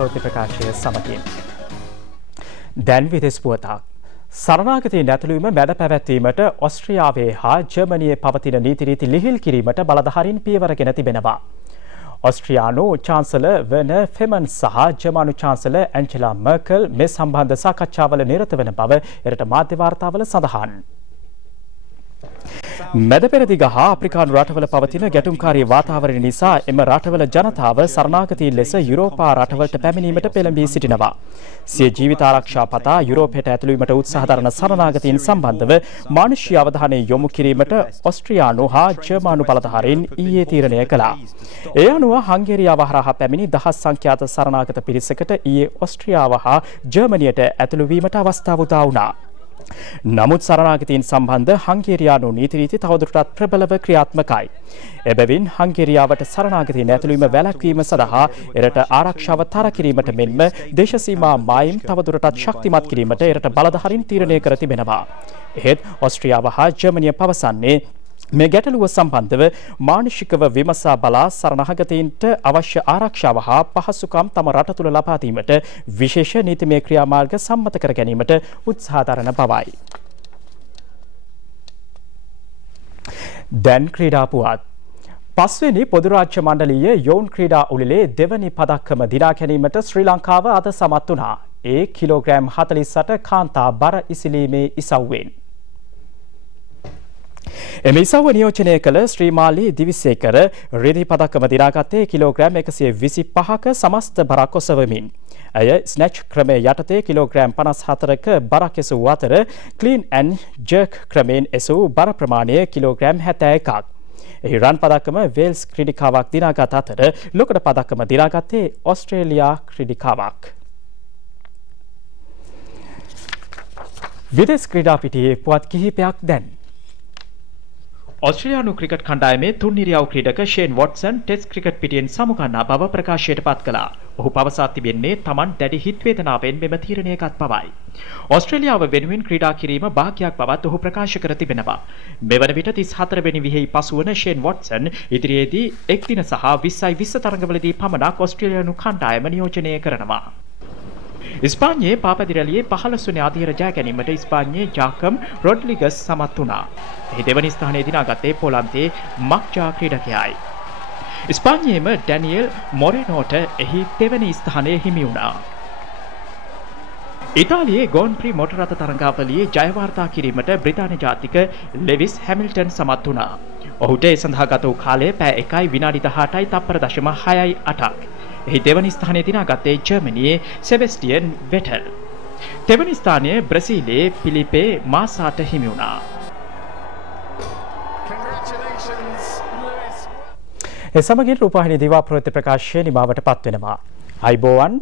ප්‍රකාශය සමගින් දැන් විදෙස් පුවතක් සරණාගතයේ නැතුළුම මැඩ පැවැත්වීමට ඔස්ට්‍රියාවේ හා ජර්මනියේ පවතින නීති රීති ලිහිල් කිරීමට බලධාරීන් පියවරගෙන තිබෙනවා. ඔස්ට්‍රියානු චාන්සලර් වර්නර් ෆෙමන් සහ ජර්මනු චාන්සලර් ඇන්ජෙලා මර්කල් මේ සම්බන්ධ සාකච්ඡාවල නිරත වන බව එරට මාධ්‍ය වාර්තාවල සඳහන්. මැද පෙරදිග හා අප්‍රිකානු රටවල පවතින ගැටුම්කාරී වාතාවරණය නිසා එම රටවල ජනතාව සරණාගතීන් ලෙස යුරෝපා රටවලට පැමිණීමට පෙළඹී සිටිනවා. සිය ජීවිත ආරක්ෂා පතා යුරෝපයට ඇතුළු වීමට උත්සාහ දරන සරණාගතීන් සම්බන්ධව මානුෂීය අවධානය යොමු කිරීමට ඔස්ට්‍රියානු හා ජර්මනු බලධාරීන් ඊයේ තීරණය කළා. ඒ අනුව හංගේරියාව හරහා පැමිණි දහස් සංඛ්‍යාත සරණාගත පිරිසකට ඊයේ ඔස්ට්‍රියාව හා ජර්මනියට ඇතුළු වීමට අවස්ථාව උදා වුණා. නමුත් සරණාගතීන් සම්බන්ධ හංගේරියානු නීති රීති තවදුරටත් ප්‍රබලව ක්‍රියාත්මකයි. එබැවින් හංගේරියාවට සරණාගතීන් ඇතුළු වීම වැළැක්වීම සඳහා එරට ආරක්ෂාව තර කිරීමට මෙන්ම දේශ සීමා මායිම් තවදුරටත් ශක්තිමත් කිරීමට එරට බලධාරීන් තීරණය කර තිබෙනවා. එහෙත් ඔස්ට්‍රියාව හා ජර්මනිය පවසන්නේ මේ ගැටලුව සම්බන්ධව මානුෂිකව විමසා බලා සරණාගතීන්ට අවශ්‍ය ආරක්ෂාව හා පහසුකම් තම රට තුළ ලබා දීමට විශේෂ නීතිමය ක්‍රියාමාර්ග සම්මත කර ගැනීමට උත්සාහ දරන බවයි. දැන් ක්‍රීඩා පුවත්. පස්වෙනි පොදු රාජ්‍ය මණ්ඩලීය යොවුන් ක්‍රීඩා උළෙලේ දෙවනි පදක්කම දිනා ගැනීමට ශ්‍රී ලංකාව අද සමත් වුණා. ඒ කිලෝග්‍රෑම් 48 කාන්තා බර ඉසිලීමේ ඉසව්වෙන්. එම ඉසව්ව නියෝජනය කළ ශ්‍රීමාලී දිවිසේකර රිදි පදක්කම දිනාගත්තේ කිලෝග්‍රෑම් 125ක සමස්ත බරක් ඔසවමින්. ඇය ස්නැච් ක්‍රමය යටතේ කිලෝග්‍රෑම් 54ක බරක් එසවූ අතර ක්ලීන් ඇන්ඩ් ජර්ක් ක්‍රමයෙන් එසවූ බර ප්‍රමාණය කිලෝග්‍රෑම් 71ක්. එහි රන් පදක්කම වේල්ස් ක්‍රීඩිකාවක් දිනාගත් අතර ලොකඩ පදක්කම දිනාගත්තේ ඔස්ට්‍රේලියා ක්‍රීඩිකාවක්. විදෙස් ක්‍රීඩා පිටියේ පුවත් කිහිපයක් දැන්. ඔස්ට්‍රේලියානු ක්‍රිකට් කණ්ඩායමේ තුන්නිරියව් ක්‍රීඩක ෂේන් වොට්සන් ටෙස්ට් ක්‍රිකට් පිටියෙන් සමුගන්නා බව ප්‍රකාශයට පත් කළා. ඔහු පවසා තිබෙන්නේ Taman දැඩි හිත් වේදනාවෙන් මෙම තීරණයකට බවයි. ඔස්ට්‍රේලියාව වෙනුවෙන් ක්‍රීඩා කිරීම භාග්‍යයක් බවත් ඔහු ප්‍රකාශ කර තිබෙනවා. මෙවන විට 34 වෙනි විහෙයි පසුවන ෂේන් වොට්සන් ඉදිරියේදී එක් දින සහ 20 තරඟවලදී පමණක් ඔස්ට්‍රේලියානු කණ්ඩායම නියෝජනය කරනවා. ඉස්පාඤ්ඤයේ පාපදි රැළියේ 15 වෙනි අධීර ජය ගැනීමට ඉස්පාඤ්ඤයේ ජාකම් රොඩ්ලිගස් සමත් වුණා. එහි දෙවනි ස්ථානයේ දිනාගත්තේ පොලන්තයේ මක්ජා ක්‍රීඩකයායි. ඉස්පාඤ්ඤයේම ඩැනියෙල් මොරෙනෝට එහි දෙවනි ස්ථානය හිමි වුණා. ඉතාලියේ ග්‍රෑන්ඩ් ප්‍රී මොටර රථ තරඟාවලියේ ජය වාර්තා කිරීමට බ්‍රිතාන්‍ය ජාතික ලෙවිස් හැමිල්ටන් සමත් වුණා. ඔහුට ඒ සඳහා ගත වූ කාලය පැය 1 විනාඩි 18යි තප්පර 0.68ක්. එහි දෙවනි ස්ථානයේ දිනාගත්තේ ජර්මනියේ සෙබස්ටියන් වෙටල්. දෙවනි ස්ථානය බ්‍රසීලයේ පිලිපේ මාසාට හිමි වුණා. ඒ සමගින් රූපවාහිනී දිවා ප්‍රවෘත්ති ප්‍රකාශය නිමාවට පත් වෙනවා. අයිබෝවන්